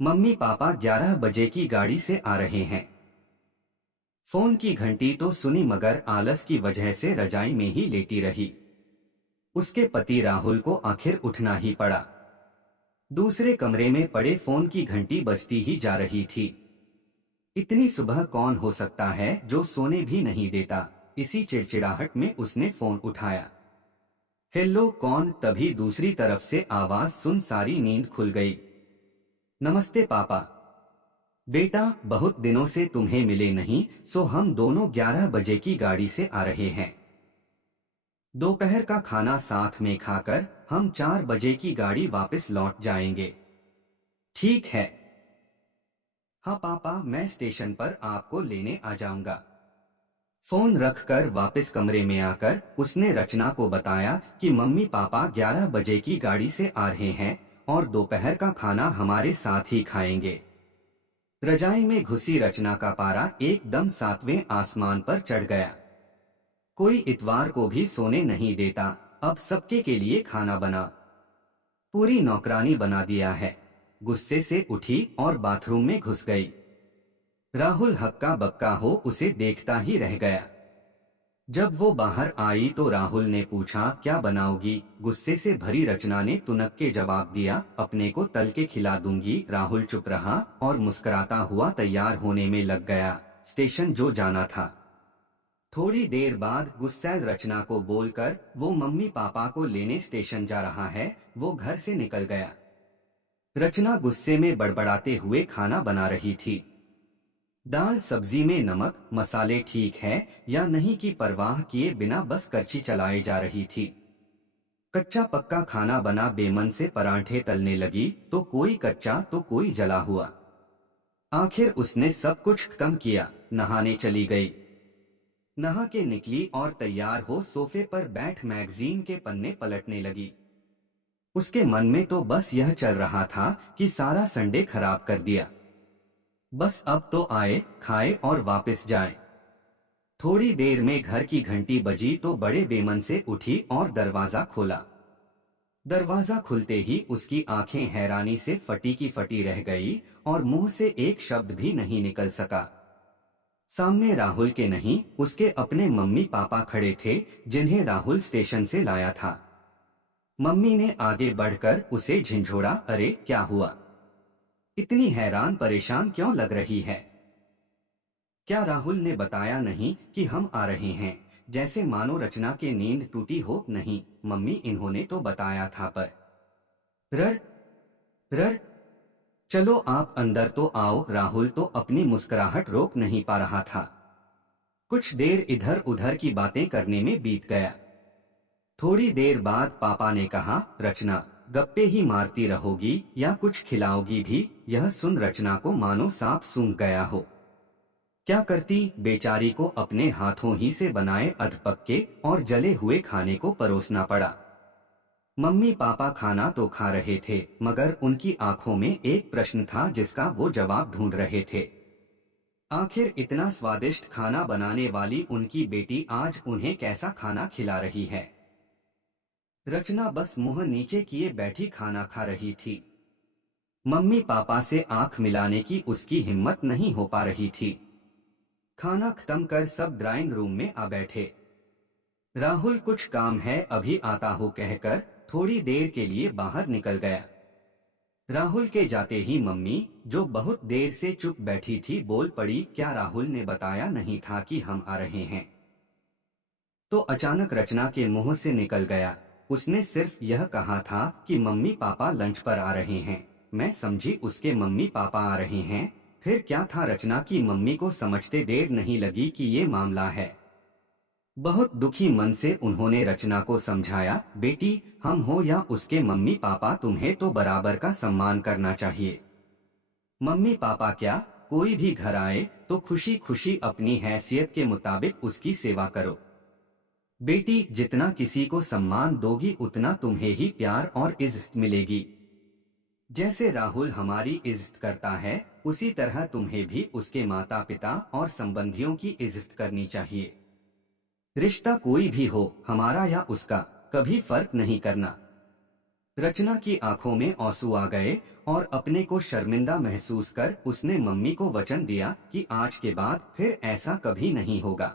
Mummy papa 11 बजे की गाड़ी से आ रहे हैं। फोन की घंटी तो सुनी मगर आलस की वजह से रजाई में ही लेटी रही। उसके पति राहुल को आखिर उठना ही पड़ा। दूसरे कमरे में पड़े फोन की घंटी बजती ही जा रही थी। इतनी सुबह कौन हो सकता है जो सोने भी नहीं देता। इसी चिड़चिड़ाहट में उसने फोन उठाया। हेलो कौन? तभी दूसरी तरफ से आवाज सुन सारी नींद खुल गई। नमस्ते पापा। बेटा बहुत दिनों से तुम्हें मिले नहीं, सो हम दोनों 11 बजे की गाड़ी से आ रहे हैं। दोपहर का खाना साथ में खाकर हम 4 बजे की गाड़ी वापस लौट जाएंगे। ठीक है। हाँ पापा, मैं स्टेशन पर आपको लेने आ जाऊंगा। फोन रखकर वापस कमरे में आकर उसने रचना को बताया कि मम्मी पापा 11 बजे की गाड़ी से आ रहे हैं और दोपहर का खाना हमारे साथ ही खाएंगे। रजाई में घुसी रचना का पारा एकदम 7वें आसमान पर चढ़ गया। कोई इतवार को भी सोने नहीं देता। अब सबके के लिए खाना बना, पूरी नौकरानी बना दिया है। गुस्से से उठी और बाथरूम में घुस गई। राहुल हक्का बक्का हो उसे देखता ही रह गया। जब वो बाहर आई तो राहुल ने पूछा, क्या बनाओगी? गुस्से से भरी रचना ने तुनक के जवाब दिया, अपने को तल के खिला दूंगी। राहुल चुप रहा और मुस्कुराता हुआ तैयार होने में लग गया, स्टेशन जो जाना था। थोड़ी देर बाद गुस्सैल रचना को बोलकर वो मम्मी पापा को लेने स्टेशन जा रहा है, वो घर से निकल गया। रचना गुस्से में बड़बड़ाते हुए खाना बना रही थी। दाल सब्जी में नमक मसाले ठीक है या नहीं की परवाह किए बिना बस करछी चलाए जा रही थी। कच्चा पक्का खाना बना। बेमन से परांठे तलने लगी तो कोई कच्चा तो कोई जला हुआ। आखिर उसने सब कुछ खत्म किया, नहाने चली गई। नहा के निकली और तैयार हो सोफे पर बैठ मैगजीन के पन्ने पलटने लगी। उसके मन में तो बस यह चल रहा था कि सारा संडे खराब कर दिया। बस अब तो आए, खाए और वापस जाए। थोड़ी देर में घर की घंटी बजी तो बड़े बेमन से उठी और दरवाजा खोला। दरवाजा खुलते ही उसकी आंखें हैरानी से फटी की फटी रह गई और मुंह से एक शब्द भी नहीं निकल सका। सामने राहुल के नहीं, उसके अपने मम्मी पापा खड़े थे जिन्हें राहुल स्टेशन से लाया था। मम्मी ने आगे बढ़कर उसे झिंझोड़ा, अरे क्या हुआ? इतनी हैरान परेशान क्यों लग रही है? क्या राहुल ने बताया नहीं कि हम आ रहे हैं? जैसे मानो रचना के नींद टूटी हो। नहीं मम्मी, इन्होंने तो बताया था पर। रर रर चलो आप अंदर तो आओ। राहुल तो अपनी मुस्कुराहट रोक नहीं पा रहा था। कुछ देर इधर उधर की बातें करने में बीत गया। थोड़ी देर बाद पापा ने कहा, रचना गप्पे ही मारती रहोगी या कुछ खिलाओगी भी? यह सुन रचना को मानो सांप सूंघ गया हो। क्या करती? बेचारी को अपने हाथों ही से बनाए अधपक्के और जले हुए खाने को परोसना पड़ा। मम्मी पापा खाना तो खा रहे थे मगर उनकी आंखों में एक प्रश्न था जिसका वो जवाब ढूंढ रहे थे। आखिर इतना स्वादिष्ट खाना बनाने वाली उनकी बेटी आज उन्हें कैसा खाना खिला रही है? रचना बस मुंह नीचे किए बैठी खाना खा रही थी। मम्मी पापा से आंख मिलाने की उसकी हिम्मत नहीं हो पा रही थी। खाना खत्म कर सब ड्राइंग रूम में आ बैठे। राहुल कुछ काम है, अभी आता हो कहकर थोड़ी देर के लिए बाहर निकल गया। राहुल के जाते ही मम्मी, जो बहुत देर से चुप बैठी थी, बोल पड़ी, क्या राहुल ने बताया नहीं था कि हम आ रहे हैं? तो अचानक रचना के मुंह से निकल गया, उसने सिर्फ यह कहा था कि मम्मी पापा लंच पर आ रहे हैं। मैं समझी उसके मम्मी पापा आ रहे हैं। फिर क्या था? रचना की मम्मी को समझते देर नहीं लगी कि ये मामला है। बहुत दुखी मन से उन्होंने रचना को समझाया, बेटी हम हो या उसके मम्मी पापा, तुम्हें तो बराबर का सम्मान करना चाहिए। मम्मी पापा क्या, कोई भी घर आए तो खुशी खुशी अपनी हैसियत के मुताबिक उसकी सेवा करो। बेटी जितना किसी को सम्मान दोगी उतना तुम्हें ही प्यार और इज्जत मिलेगी। जैसे राहुल हमारी इज्जत करता है उसी तरह तुम्हें भी उसके माता पिता और संबंधियों की इज्जत करनी चाहिए। रिश्ता कोई भी हो, हमारा या उसका, कभी फर्क नहीं करना। रचना की आंखों में आंसू आ गए और अपने को शर्मिंदा महसूस कर उसने मम्मी को वचन दिया कि आज के बाद फिर ऐसा कभी नहीं होगा।